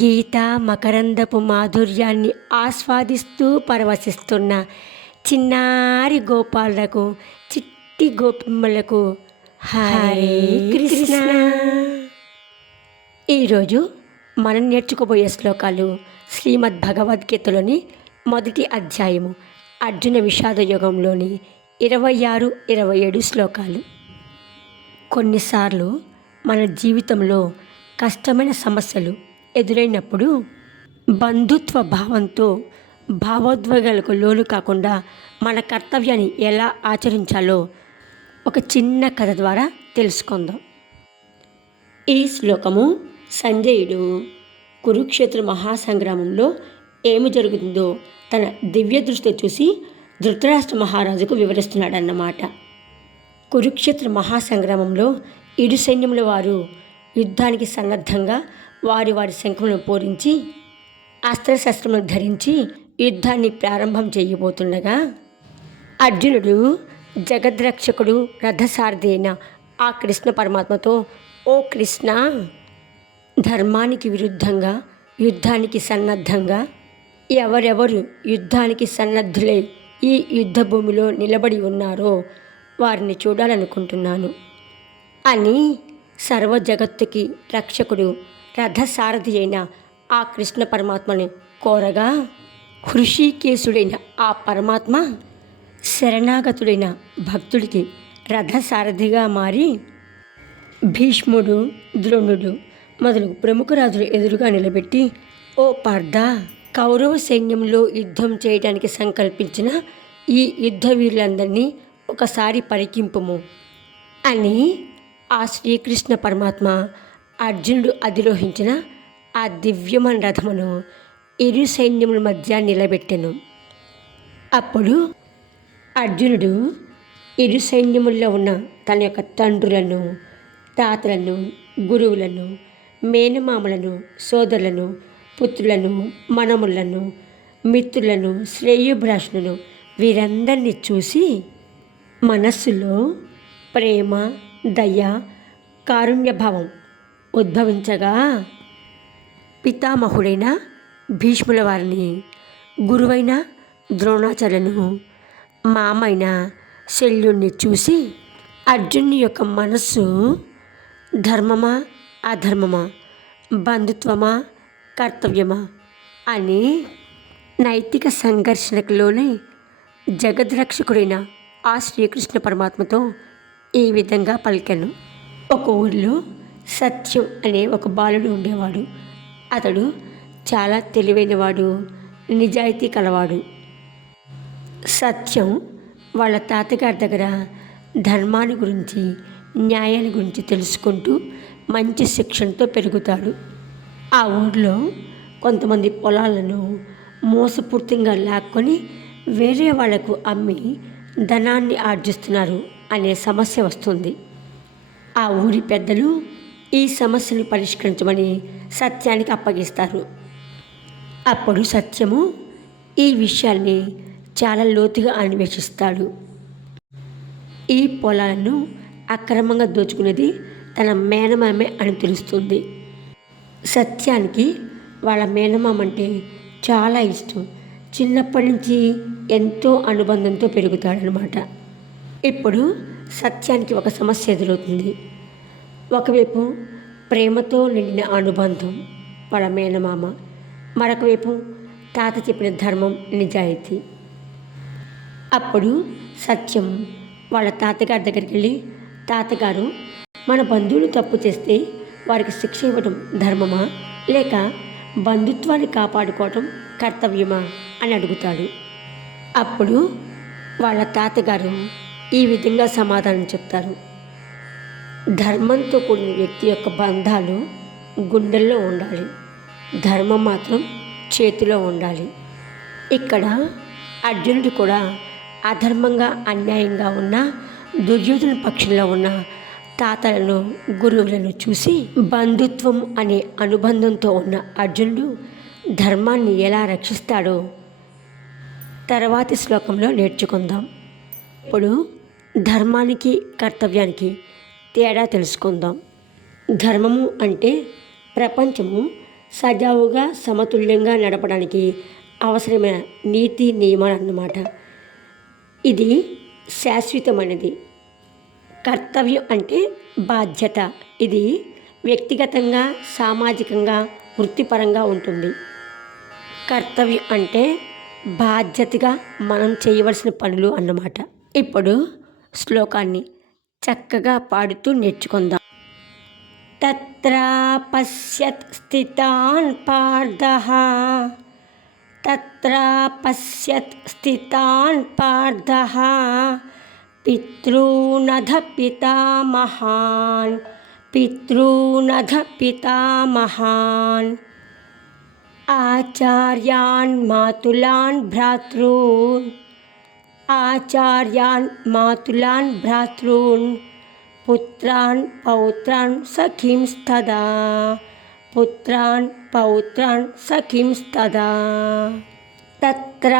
గీత మకరందపు మాధుర్యాన్ని ఆస్వాదిస్తూ పరవశిస్తున్న చిన్నారి గోపాలకు, చిట్టి గోపిమ్మలకు హరే కృష్ణ. ఈరోజు మనం నేర్చుకోబోయే శ్లోకాలు శ్రీమద్ భగవద్గీతలోని మొదటి అధ్యాయము అర్జున విషాద యుగంలోని 26, 27 శ్లోకాలు. కొన్నిసార్లు మన జీవితంలో కష్టమైన సమస్యలు ఎదురైనప్పుడు బంధుత్వ భావంతో భావోద్వేగాలకు లోను కాకుండా మన కర్తవ్యాన్ని ఎలా ఆచరించాలో ఒక చిన్న కథ ద్వారా తెలుసుకుందాం. ఈ శ్లోకము సంజయుడు కురుక్షేత్ర మహాసంగ్రామంలో ఏమి జరుగుతుందో తన దివ్య దృష్టితో చూసి ధృతరాష్ట్ర మహారాజుకు వివరిస్తున్నాడన్నమాట. కురుక్షేత్ర మహాసంగ్రామంలో ఇరు సైన్యముల వారు యుద్ధానికి సన్నద్ధంగా వారి శంఖములను పూరించి అస్త్రశస్త్రములను ధరించి యుద్ధాన్ని ప్రారంభం చేయబోతుండగా అర్జునుడు జగద్రక్షకుడు రథసారథి అయిన ఆ కృష్ణ పరమాత్మతో, ఓ కృష్ణ, ధర్మానికి విరుద్ధంగా యుద్ధానికి సన్నద్ధంగా ఎవరెవరు యుద్ధానికి సన్నద్ధులై ఈ యుద్ధ భూమిలో నిలబడి ఉన్నారో వారిని చూడాలనుకుంటున్నాను అని సర్వ జగత్తుకి రక్షకుడు రథసారథి అయిన ఆ కృష్ణ పరమాత్మని కోరగా, హృషికేశుడైన ఆ పరమాత్మ శరణాగతుడైన భక్తుడికి రథసారథిగా మారి భీష్ముడు, ద్రోణుడు మొదలగు ప్రముఖ రాజులు ఎదురుగా నిలబెట్టి, ఓ పార్థ, కౌరవ సైన్యంలో యుద్ధం చేయడానికి సంకల్పించిన ఈ యుద్ధ వీరులందరినీ ఒకసారి పరికింపుము అని ఆ శ్రీకృష్ణ పరమాత్మ అర్జునుడు అధిరోహించిన ఆ దివ్యమైన రథమును ఇరు సైన్యముల మధ్య నిలబెట్టెను. అప్పుడు అర్జునుడు ఇరు సైన్యముల్లో ఉన్న తన యొక్క తండ్రులను, తాతలను, గురువులను, మేనమామలను, సోదరులను, పుత్రులను, మనములను, మిత్రులను, శ్రేయోభిలాషులను వీరందరినీ చూసి మనస్సులో ప్రేమ, దయ, కారుణ్యభావం ఉద్భవించగా పితామహుడైన భీష్ముల వారిని, గురువైన ద్రోణాచార్యులను, మామైన శల్యుణ్ణి చూసి అర్జునుని యొక్క మనస్సు ధర్మమా అధర్మమా, బంధుత్వమా కర్తవ్యమా అని నైతిక సంఘర్షణకు లోనై జగద్రక్షకుడైన ఆ శ్రీకృష్ణ పరమాత్మతో ఈ విధంగా పలికాను. ఒక ఊరిలో సత్యం అనే ఒక బాలుడు ఉండేవాడు. అతడు చాలా తెలివైనవాడు, నిజాయితీ కలవాడు. సత్యం వాళ్ళ తాతగారి దగ్గర ధర్మాన్ని గురించి, న్యాయాన్ని గురించి తెలుసుకుంటూ మంచి శిక్షణతో పెరుగుతాడు. ఆ ఊరిలో కొంతమంది పొలాలను మోసపూర్తిగా లాక్కొని వేరే వాళ్లకు అమ్మి ధనాన్ని ఆర్జిస్తున్నారు అనే సమస్య వస్తుంది. ఆ ఊరి పెద్దలు ఈ సమస్యను పరిష్కరించమని సత్యానికి అప్పగిస్తారు. అప్పుడు సత్యము ఈ విషయాన్ని చాలా లోతుగా అన్వేషిస్తాడు. ఈ పొలాలను అక్రమంగా దోచుకునేది తన మేనమామే అని తెలుస్తుంది. సత్యానికి వాళ్ళ మేనమామ అంటే చాలా ఇష్టం. చిన్నప్పటి నుంచి ఎంతో అనుబంధంతో పెరుగుతాడనమాట. ఇప్పుడు సత్యానికి ఒక సమస్య ఎదురవుతుంది. ఒకవైపు ప్రేమతో నిండిన అనుబంధం వాళ్ళ మేనమామ, మరొకవైపు తాత చెప్పిన ధర్మం, నిజాయితీ. అప్పుడు సత్యం వాళ్ళ తాతగారి దగ్గరికి వెళ్ళి, తాతగారు, మన బంధువులు తప్పు చేస్తే వారికి శిక్ష ఇవ్వడం ధర్మమా, లేక బంధుత్వాన్ని కాపాడుకోవటం కర్తవ్యమా అని అడుగుతాడు. అప్పుడు వాళ్ళ తాతగారు ఈ విధంగా సమాధానం చెప్తారు. ధర్మంతో కూడిన వ్యక్తి యొక్క బంధాలు గుండెల్లో ఉండాలి, ధర్మం మాత్రం చేతిలో ఉండాలి. ఇక్కడ అర్జునుడు కూడా అధర్మంగా, అన్యాయంగా ఉన్న దుర్యోధన పక్షంలో ఉన్న తాతలను, గురువులను చూసి బంధుత్వం అనే అనుబంధంతో ఉన్న అర్జునుడు ధర్మాన్ని ఎలా రక్షిస్తాడో తర్వాతి శ్లోకంలో నేర్చుకుందాం. ఇప్పుడు ధర్మానికి, కర్తవ్యానికి తేడా తెలుసుకుందాం. ధర్మము అంటే ప్రపంచము సజావుగా సమతుల్యంగా నడపడానికి అవసరమైన నీతి నియమాలు అన్నమాట. ఇది శాశ్వతమైనది. కర్తవ్యం అంటే బాధ్యత. ఇది వ్యక్తిగతంగా, సామాజికంగా, వృత్తిపరంగా ఉంటుంది. కర్తవ్యం అంటే బాధ్యతగా మనం చేయవలసిన పనులు అన్నమాట. ఇప్పుడు శ్లోకాన్ని చక్కగా పాడుతూ నేర్చుకుందాం. తత్ర పశ్యత్ స్థితాన్ పార్థః, తత్ర పశ్యత్ స్థితాన్ పార్థః, పితॄనధ పితామహాన్, పితॄనధ పితామహాన్, ఆచార్యాన్ మాతులాన్ భ్రాతॄన్, ఆచార్యాన్ మాతులాన్ భ్రాతॄన్, పుత్రాన్ పౌత్రాన్ సఖీంస్తదా, పుత్రాన్ పౌత్రాన్ సఖీంస్తదా. తత్ర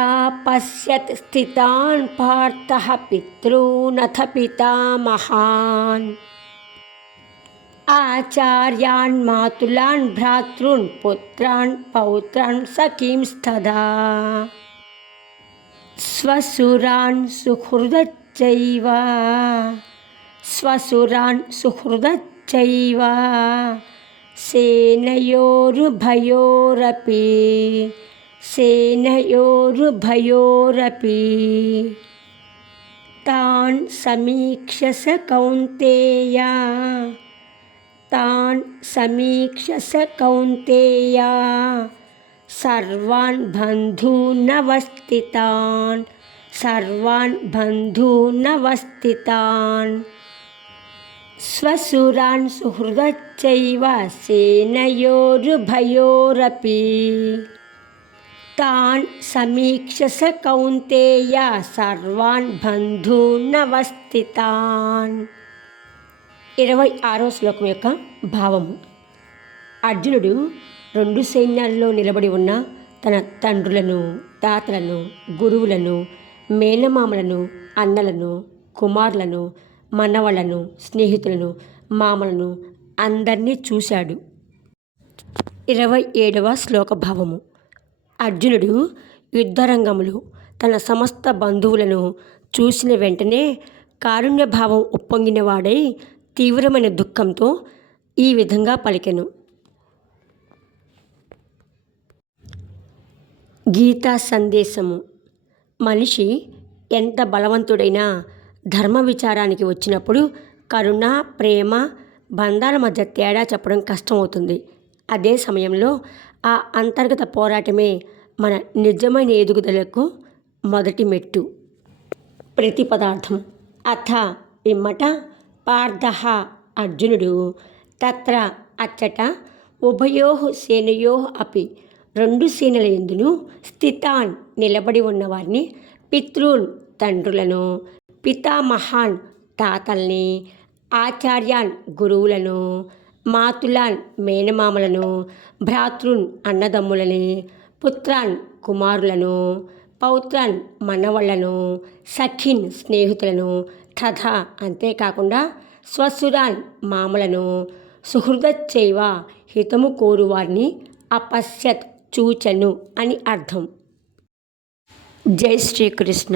పశ్యత్ స్థితాన్ పార్థః పితॄనథ పితామహాన్, ఆచార్యాన్ మాతులాన్ భ్రాతॄన్, పుత్రాన్ పౌత్రాన్ సఖీంస్తదా. స్వసురాన్ సుహృదశ్చైవ, స్వసురాన్ సుహృదశ్చైవ, సేనయోరుభయోరపి, సేనయోరుభయోరపి, తాన్ సమీక్షస కౌంతేయ, తాన్ సమీక్షస కౌంతేయ, సర్వాన్ బంధూనవస్థితాన్, సర్వాన్ బంధూనవస్థితాన్. స్వసురాన్ సుహృదశ్చైవ సేనయోరుభయోరపి, తాన్ సమీక్షస కౌంతేయ, సర్వాన్ బంధూనవస్థితాన్. 26వ శ్లోకం యొక్క భావము. అర్జునుడు 2 సైన్యాల్లో నిలబడి ఉన్న తన తండ్రులను, తాతలను, గురువులను, మేనమామలను, అన్నలను, కుమారులను, మనవళ్లను, స్నేహితులను, మామలను అందరినీ చూశాడు. 27వ శ్లోక భావము. అర్జునుడు యుద్ధరంగంలో తన సమస్త బంధువులను చూసిన వెంటనే కారుణ్యభావం ఉప్పొంగినవాడై తీవ్రమైన దుఃఖంతో ఈ విధంగా పలికెను. గీతా సందేశము. మనిషి ఎంత బలవంతుడైనా ధర్మ విచారానికి వచ్చినప్పుడు కరుణ, ప్రేమ, బంధాల మధ్య తేడా చెప్పడం కష్టమవుతుంది. అదే సమయంలో ఆ అంతర్గత పోరాటమే మన నిజమైన ఎదుగుదలకు మొదటి మెట్టు. ప్రతిపదార్థం. అథ పిమ్మట, పార్థః అర్జునుడు, తత్ర అచ్చట, ఉభయోః సేనయోః అపి 2 సేనల యందును, స్థితాన్ నిలబడి ఉన్నవారిని, పితॄన్ తండ్రులను, పితామహాన్ తాతల్ని, ఆచార్యాన్ గురువులను, మాతులాన్ మేనమామలను, భ్రాతృన్ అన్నదమ్ములని, పుత్రాన్ కుమారులను, పౌత్రాన్ మనవళ్లను, సఖిన్ స్నేహితులను, తథా అంతేకాకుండా స్వసురాన్ మామలను, సుహృదశ్చైవ హితము కోరువారిని అపశ్యత్ చూచెను అని అర్థం. జై శ్రీకృష్ణ.